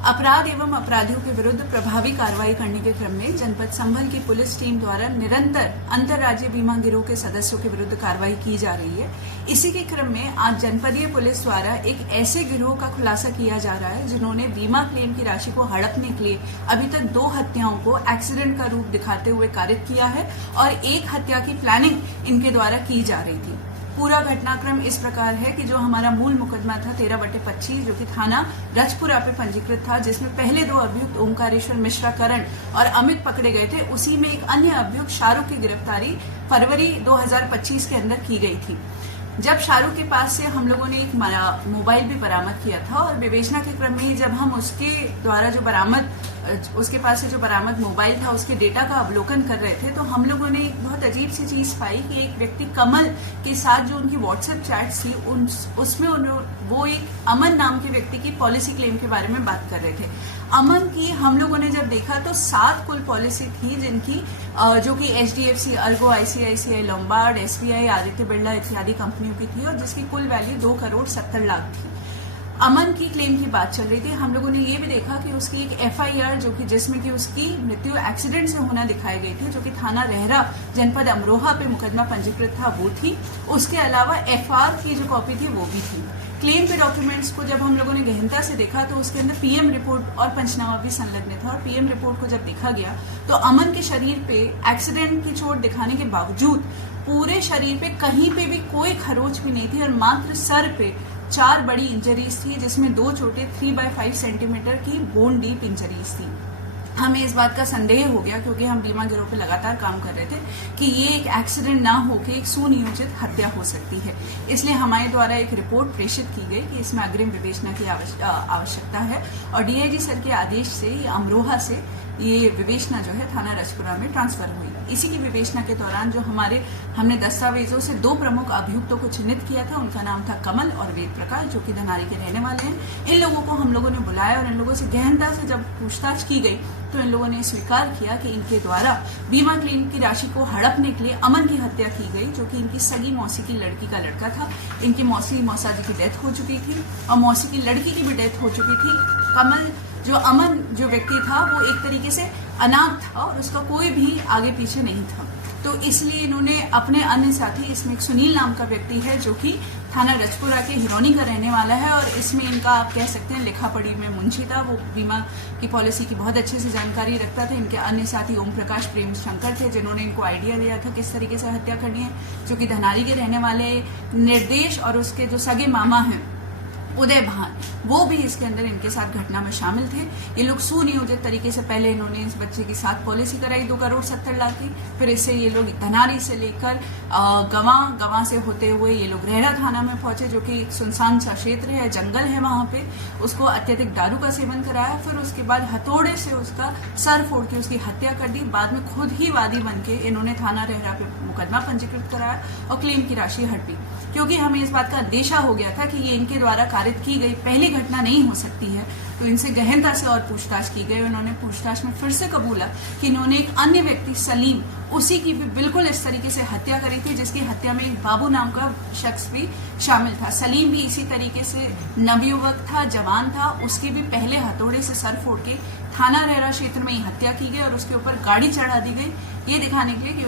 अपराध एवं अपराधियों के विरुद्ध प्रभावी कार्रवाई करने के क्रम में जनपद संभल की पुलिस टीम द्वारा निरंतर अंतर्राज्यीय बीमा गिरोह के सदस्यों के विरुद्ध कार्रवाई की जा रही है। इसी के क्रम में आज जनपदीय पुलिस द्वारा एक ऐसे गिरोह का खुलासा किया जा रहा है जिन्होंने बीमा क्लेम की राशि को हड़पने के लिए अभी तक 2 हत्याओं को एक्सीडेंट का रूप दिखाते हुए कारित किया है और एक हत्या की प्लानिंग इनके द्वारा की जा रही थी। पूरा घटनाक्रम इस प्रकार है कि जो हमारा मूल मुकदमा था 13/25 जो कि थाना रजपुरा पे पंजीकृत था, जिसमें पहले 2 अभियुक्त ओंकारेश्वर मिश्रा करण और अमित पकड़े गए थे, उसी में एक अन्य अभियुक्त शाहरुख की गिरफ्तारी फरवरी 2025 के अंदर की गई थी। जब शाहरुख के पास से हम लोगों ने एक मोबाइल भी बरामद किया था और विवेचना के क्रम में जब हम उसके पास से जो बरामद मोबाइल था उसके डेटा का अवलोकन कर रहे थे तो हम लोगों ने एक बहुत अजीब सी चीज पाई कि एक व्यक्ति कमल के साथ जो उनकी व्हाट्सएप चैट्स थी उसमें वो एक अमन नाम के व्यक्ति की पॉलिसी क्लेम के बारे में बात कर रहे थे। अमन की हम लोगों ने जब देखा तो 7 कुल पॉलिसी थी जिनकी जो कि HDFC, Ergo, ICICI, Lombard, SBI, Aditya Birla इत्यादि कंपनियों की थी और जिसकी कुल वैल्यू 2,70,00,000 थी। अमन की क्लेम की बात चल रही थी। हम लोगों ने ये भी देखा कि उसकी एक FIR जो कि जिसमें कि उसकी मृत्यु एक्सीडेंट से होना दिखाई गई थी, जो कि थाना रहरा जनपद अमरोहा पे मुकदमा पंजीकृत था, वो थी। उसके अलावा FR की जो कॉपी थी वो भी थी। क्लेम के डॉक्यूमेंट्स को जब हम लोगों ने गहनता से देखा तो उसके अंदर PM रिपोर्ट और पंचनामा भी संलग्न था और PM रिपोर्ट को जब देखा गया तो अमन के शरीर पे एक्सीडेंट की चोट दिखाने के बावजूद पूरे शरीर पे कहीं पे भी कोई खरोच भी नहीं थी और मात्र सर पे 4 बड़ी इंजरीज थी, जिसमें 2 चोटें 3/5 सेंटीमीटर की बोन डीप इंजरीज थी। हमें इस बात का संदेह हो गया क्योंकि हम बीमा गिरोह पे लगातार काम कर रहे थे कि ये एक एक्सीडेंट ना होकर एक सुनियोजित हत्या हो सकती है। इसलिए हमारे द्वारा एक रिपोर्ट प्रेषित की गई कि इसमें अग्रिम विवेचना की आवश्यकता है और DIG सर के आदेश से अमरोहा से ये विवेचना जो है थाना रजपुरा में ट्रांसफर हुई। इसी की विवेचना के दौरान जो हमने दस्तावेजों से 2 प्रमुख अभियुक्तों को चिन्हित किया था, उनका नाम था कमल और वेद प्रकाश, जो कि धनारी के रहने वाले हैं। इन लोगों को हम लोगों ने बुलाया और इन लोगों से गहनता से जब पूछताछ की गई तो इन लोगों ने स्वीकार किया कि इनके द्वारा बीमा क्लेम की राशि को हड़पने के लिए अमन की हत्या की गई, जो कि इनकी सगी मौसी की लड़की का लड़का था। इनकी मौसा जी की डेथ हो चुकी थी और मौसी की लड़की की भी डेथ हो चुकी थी। अमन जो व्यक्ति था वो एक तरीके से अनाथ था और उसका कोई भी आगे पीछे नहीं था, तो इसलिए इन्होंने अपने अन्य साथी, इसमें एक सुनील नाम का व्यक्ति है जो कि थाना रजपुरा के हिरोनी का रहने वाला है और इसमें इनका आप कह सकते हैं लिखा पढ़ी में मुंशी था। वो बीमा की पॉलिसी की बहुत अच्छे से जानकारी रखता था। इनके अन्य साथी ओम प्रकाश प्रेम शंकर थे जिन्होंने इनको आइडिया दिया था किस तरीके से हत्या करनी है, जो कि धनारी के रहने वाले निर्देश और उसके जो सगे मामा हैं उदय भान, वो भी इसके अंदर इनके साथ घटना में शामिल थे। ये लोग सुनियोजित तरीके से पहले इन्होंने इस बच्चे की साथ पॉलिसी कराई 2,70,00,000 की, फिर इससे ये लोग धनारी से लेकर गवां से होते हुए ये लोग रहरा थाना में पहुंचे, जो कि एक सुनसान सा क्षेत्र है, जंगल है वहां पे। उसको अत्यधिक दारू का सेवन कराया, फिर उसके बाद हथौड़े से उसका सर फोड़ के उसकी हत्या कर दी। बाद में खुद ही वादी बन के इन्होंने थाना रहरा पे मुकदमा पंजीकृत कराया और क्लेम की राशि हड़पी, क्योंकि हमें इस बात का अंदेशा हो गया था कि ये इनके द्वारा कारित की गई पहली घटना नहीं हो सकती है। तो इनसे गहनता से और पूछताछ की गई। उन्होंने पूछताछ में फिर से कबूला कि इन्होंने एक अन्य व्यक्ति सलीम, उसी की भी बिल्कुल इस तरीके से हत्या करी थी, जिसकी हत्या में एक बाबू नाम का शख्स भी शामिल था। सलीम भी इसी तरीके से नवयुवक था, जवान था, उसकी भी पहले हथौड़े से सर फोड़ के थाना रहरा क्षेत्र में ही हत्या की गई और उसके ऊपर गाड़ी चढ़ा दी गई, ये दिखाने के लिए कि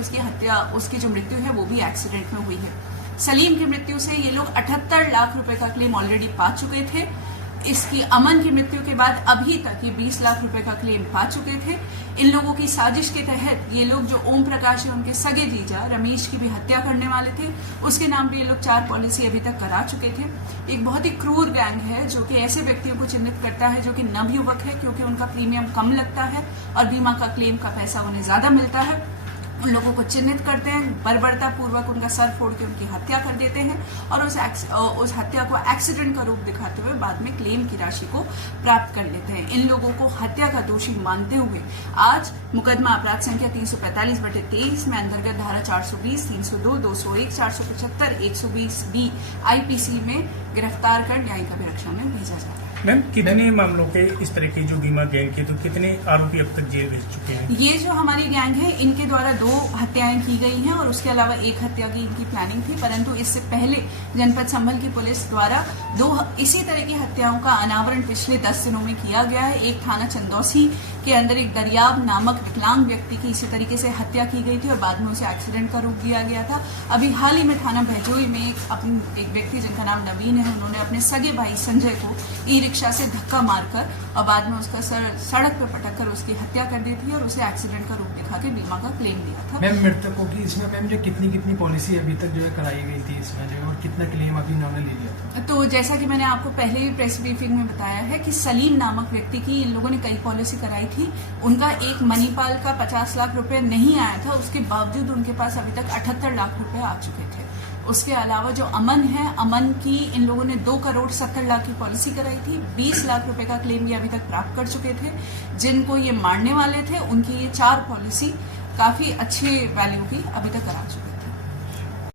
उसकी जो मृत्यु है वो भी एक्सीडेंट में हुई है। सलीम की मृत्यु से ये लोग 78 लाख रुपए का क्लेम ऑलरेडी पा चुके थे। इसकी अमन की मृत्यु के बाद अभी तक ये 20 लाख रुपए का क्लेम पा चुके थे। इन लोगों की साजिश के तहत ये लोग जो ओम प्रकाश है उनके सगे जीजा रमेश की भी हत्या करने वाले थे। उसके नाम पे ये लोग 4 पॉलिसी अभी तक करा चुके थे। एक बहुत ही क्रूर गैंग है जो कि ऐसे व्यक्तियों को चिन्हित करता है जो कि नवयुवक है, क्योंकि उनका प्रीमियम कम लगता है और बीमा का क्लेम का पैसा उन्हें ज्यादा मिलता है। उन लोगों को चिन्हित करते हैं, बर्बरता पूर्वक उनका सर फोड़ के उनकी हत्या कर देते हैं और उस हत्या को एक्सीडेंट का रूप दिखाते हुए बाद में क्लेम की राशि को प्राप्त कर लेते हैं। इन लोगों को हत्या का दोषी मानते हुए आज मुकदमा अपराध संख्या 345/23 में अंतर्गत धारा 420, 302, 201, 475, 120B IPC में गिरफ्तार कर न्यायिक अभिरक्षा में भेजा जाता है। मैम कितने मामलों के इस तरह की जो बीमा गैंग के, तो कितने आरोपी अब तक जेल भेज चुके हैं? ये जो हमारी गैंग है इनके द्वारा 2 हत्याएं की गई हैं और उसके अलावा 1 हत्या की इनकी प्लानिंग थी, परंतु इससे पहले जनपद संभल की पुलिस द्वारा 2 इसी तरह की हत्याओं का अनावरण पिछले 10 दिनों में किया गया है। एक थाना चंदौसी के अंदर एक दरियाब नामक विकलांग व्यक्ति की इसी तरीके से हत्या की गई थी और बाद में उसे एक्सीडेंट का रूप दिया गया था। अभी हाल ही में थाना भैजोई में एक व्यक्ति जिनका नाम नवीन है, उन्होंने अपने सगे भाई संजय को ई रिक्शा से धक्का मारकर और बाद में उसका सड़क पर पटक कर उसकी हत्या कर दी थी और उसे एक्सीडेंट का रूप दिखा के बीमा का क्लेम दिया था। मैम मृतकों की इसमें मैम जो कितनी पॉलिसी अभी तक जो है कराई गई थी इसमें जो, और कितना क्लेम अभी इन्होंने ले लिया था? तो जैसा कि मैंने आपको पहले भी प्रेस ब्रीफिंग में बताया है कि सलीम नामक व्यक्ति की इन लोगों ने कई पॉलिसी कराई थी। उनका एक मणिपाल का 50 लाख रुपए नहीं आया था, उसके बावजूद उनके पास अभी तक 78 लाख रुपए आ चुके थे। उसके अलावा जो अमन है, अमन की इन लोगों ने 2 करोड़ 70 लाख की पॉलिसी कराई थी। 20 लाख रुपए का क्लेम ये अभी तक प्राप्त कर चुके थे। जिनको ये मारने वाले थे उनकी ये 4 पॉलिसी काफी अच्छे वैल्यू की अभी तक करा चुके थे।